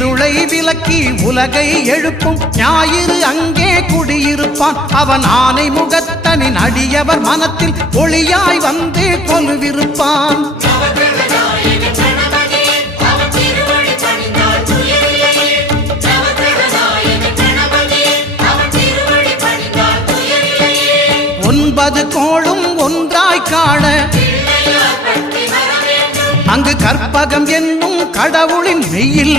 இருளை விலக்கி உலகை எழுப்பும் ஞாயிறு அங்கே குடியிருப்பான். அவன் ஆனை முகத்தனின் அடியவர் மனத்தில் ஒளியாய் வந்து கொலுவிருப்பான். ஒன்பது கோளும் ஒன்றாய் காண அங்கு கற்பகம் என்னும் கடவுளின் மெய்யில்